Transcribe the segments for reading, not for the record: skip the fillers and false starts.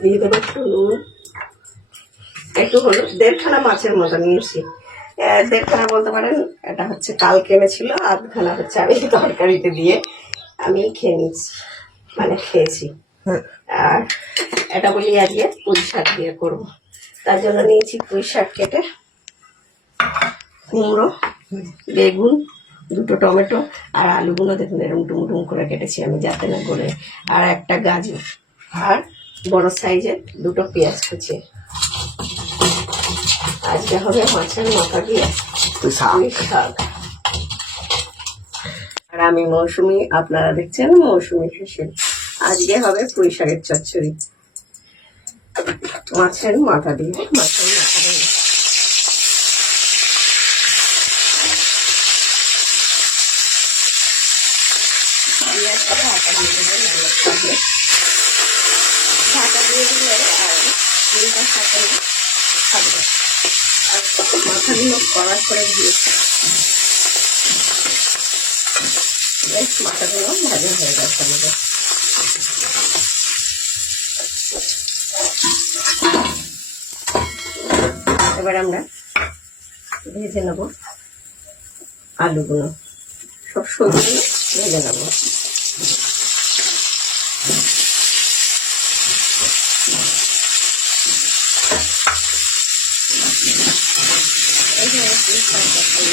দিয়ে দেবো একটু নুন, একটু হলুদ। 1.5খানা মাছের মতো নিয়েছি। 1.5খানা বলতে পারেন, এটা হচ্ছে কালকে এনেছিল, 1/2খানা হচ্ছে আমি তরকারিতে দিয়ে আমি খেয়ে নিচ্ছি, মানে খেয়েছি। আর এটা বলি আজকে পুঁই শাক দিয়ে করবো, তার জন্য নিয়েছি পুঁই শাক কেটে, কুমড়ো, বেগুন, 2টো টমেটো, আর আলুগুলো দেখুন এরকম ডুমডুম করে কেটেছি আমি যাতে না গলে, আর একটা গাজর, আর বড় সাইজের 2টো পেঁয়াজ কুচি। আজকে হবে মাছের মাথা দিয়ে পুঁই শাক। আর আমি মৌসুমি, আপনারা দেখছেন মৌসুমি ফ্যাশন। আজকে হবে পুঁই শাকের চচ্চড়ি মাছের মাথা দিয়ে। মাছের মাথা দিয়ে ঢাকা দিয়ে দিলে আর পুঁইটা শাকে থাকবে। আর মাথাগুলো কড়া করে দিয়েছে, বেশ মাথাগুলো ভাজা হয়ে গেছে আমাদের। এবার আমরা ভেজে নেব আলুগুলো, সব সবজিগুলো ভেজে নেব।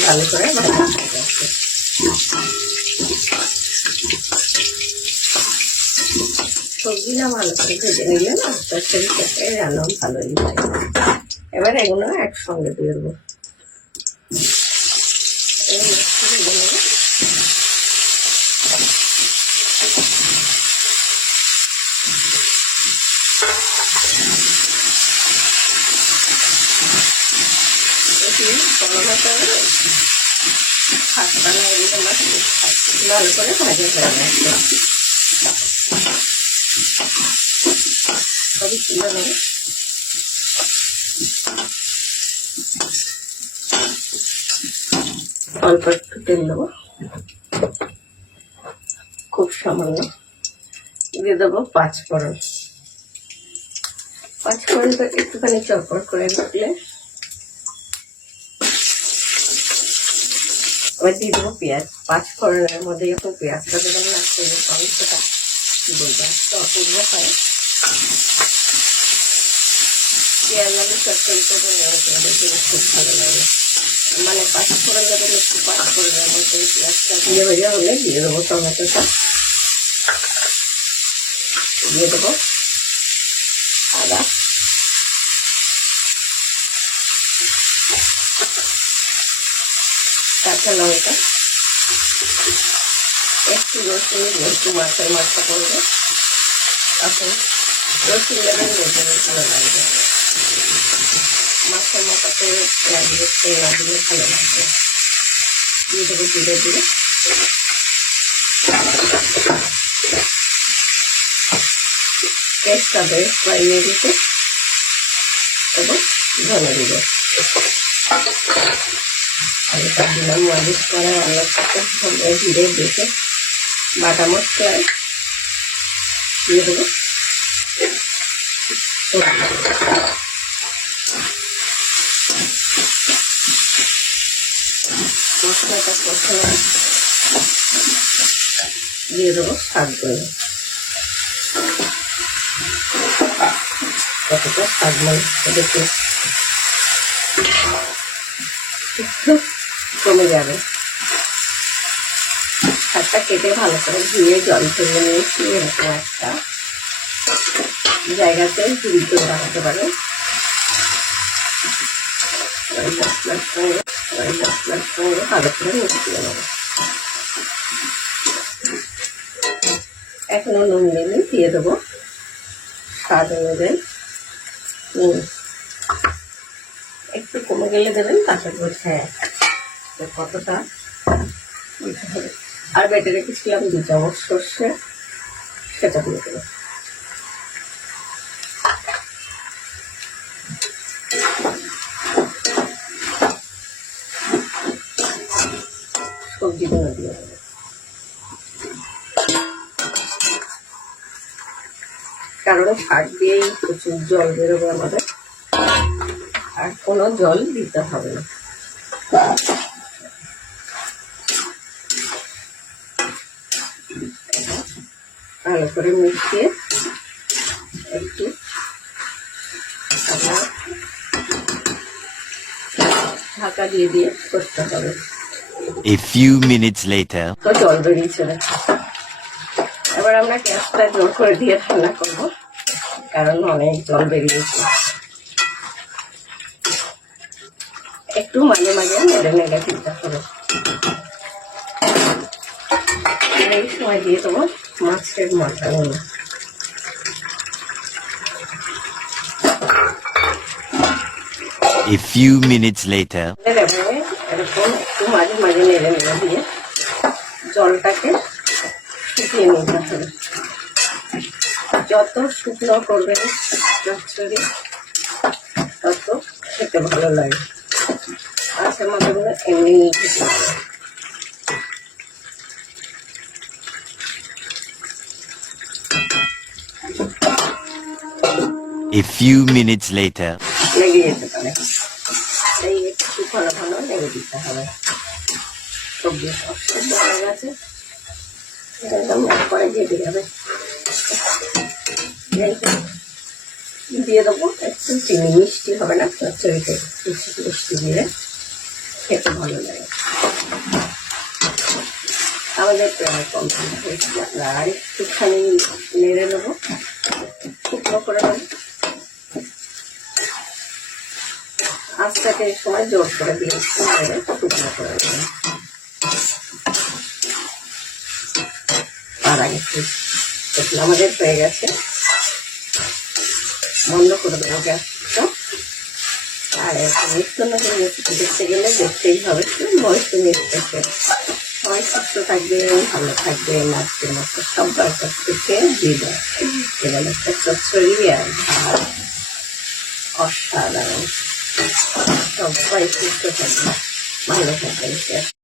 ভালো করে ভাজা হয়ে গেছে। সবজিটা ভালো করে ভেজে নিলে না তরকারি খেতে রান্না ভালোই হয়। এবার এগুলো একসঙ্গে দিয়ে দেবো। ভালো করে ভাজা হয়ে গেছে, সবই তুলে নেব। অল্প একটু তেল দেবো, খুব সামান্য। দিয়ে দেবো 5 ফোড়ন। 5 ফোড়নটা একটুখানি চটপট করে রাখলে এবার দিয়ে দেবো পেঁয়াজ। 5 ফোড়নের মধ্যে যখন পেঁয়াজটা দেবেন না, মাংসটা কি বলবো তো অপূর্ব হয়। পেঁয়াজ আলু চটচড়িটা খুব ভালো লাগে, মানে 5 ফোড়ন যাবেন একটু 5 ফোড়নের মধ্যে পেঁয়াজটা দিয়ে ভেজে হলে দিয়ে দেবো টমেটোটা, দিয়ে দেবো আদা, কাঁচা লঙ্কা, একটু রসুন, একটু মাছের মাথা করবে। এখন রসুন দেবেন, ভালো লাগবে। মাছের মাথাতে লাগবে, তেল না দিলে ভালো লাগবে। দিয়ে দেবো ধীরে ধীরে। টেস্টটা বেশ বাড়িয়ে দিতে এবং ধনে দিবে। আলুটা দিলাম, মালিশ করে আলুটাকে ধীরে দেখে বাটা মশলায় দিয়ে দেবো। মশলাটা কষানো দিয়ে দেবো শাকগুলো। কতটা শাক মাংস দেখে একটু কমে যাবে। শাকটা কেটে ভালো করে ধুয়ে জল ফেলে নিয়েছি, এরকম একটা জায়গাতে ঝুড়ি করে রাখতে পারে। মশলার সঙ্গে ভালো করে মিশিয়ে নেব। এখনো নুন দিলে দিয়ে দেবো স্বাদ অনুযায়ী নুন। একটু কমে গেলে দেবেন, তাতে বোঝায় কতটা দিতে হবে। আর বেটে রেখেছিলাম 2 চামচ সর্ষে, সেটা দিয়ে দেবো। সবজিগুলো দিয়ে দেবো। কারণ শাক দিয়েই প্রচুর জল বেরোবে আমাদের, আর কোনো জল দিতে হবে না। ভালো করে মিশিয়ে একটু আপনার ঢাকা দিয়ে দিয়ে করতে হবে। A few minutes later. তো জল বেরিয়ে চলে, এবার আমরা গ্যাসটা জোর করে দিয়ে রান্না করবো, কারণ অনেক জল বেরিয়েছে। একটু মাঝে মাঝে নেড়ে নেড়ে দিতে হবে। এই সময় দিয়ে দেবো মাছের মাথাগুলো। A few minutes later. এরকম একটু মাঝে মাঝে নেড়ে নেড়ে দিয়ে জলটাকে শুকিয়ে নিতে হবে। যত শুকনো করবেন চচ্চড়ি তত খেতে ভালো লাগে। মাছের মাথাগুলো এমনি খেতে হবে। A few minutes later. লেগে যেতে পারে, এই একটু ভালো ভালো লেগে দিতে হবে। সবজি সব সেদ্ধ হয়ে গেছে, একদম পরে দিয়ে দিতে হবে। দিয়ে দেবো একটু চিনি, মিষ্টি হবে না চচ্চড়িতে, মিষ্টি দিয়ে খেতে ভালো লাগে। আমাদের প্রায় কমপ্লিট হয়েছে, আমরা আর একটুখানি নেড়ে নেবো, শুকনো করে নেবো। আস্তাকে এই সময় জোর করে দিয়ে নেড়ে শুকনো করে নেবো। আর আগে দেখুন আমাদের হয়ে গেছে, বন্ধ করে দেবো গ্যাসটা। আর এখন নিত্য নতুন রেসিপি দেখতে গেলে দেখতেই হবে বয়স্ক মিস্ত্রিকে। সবাই সুস্থ থাকবে, ভালো থাকবে, আজকের মতো সবার কাছ থেকে বিদায়। এবার একটা চচ্চড়ি আর ভাত অসাধারণ। সবাই সুস্থ থাকবে, ভালো থাকবে।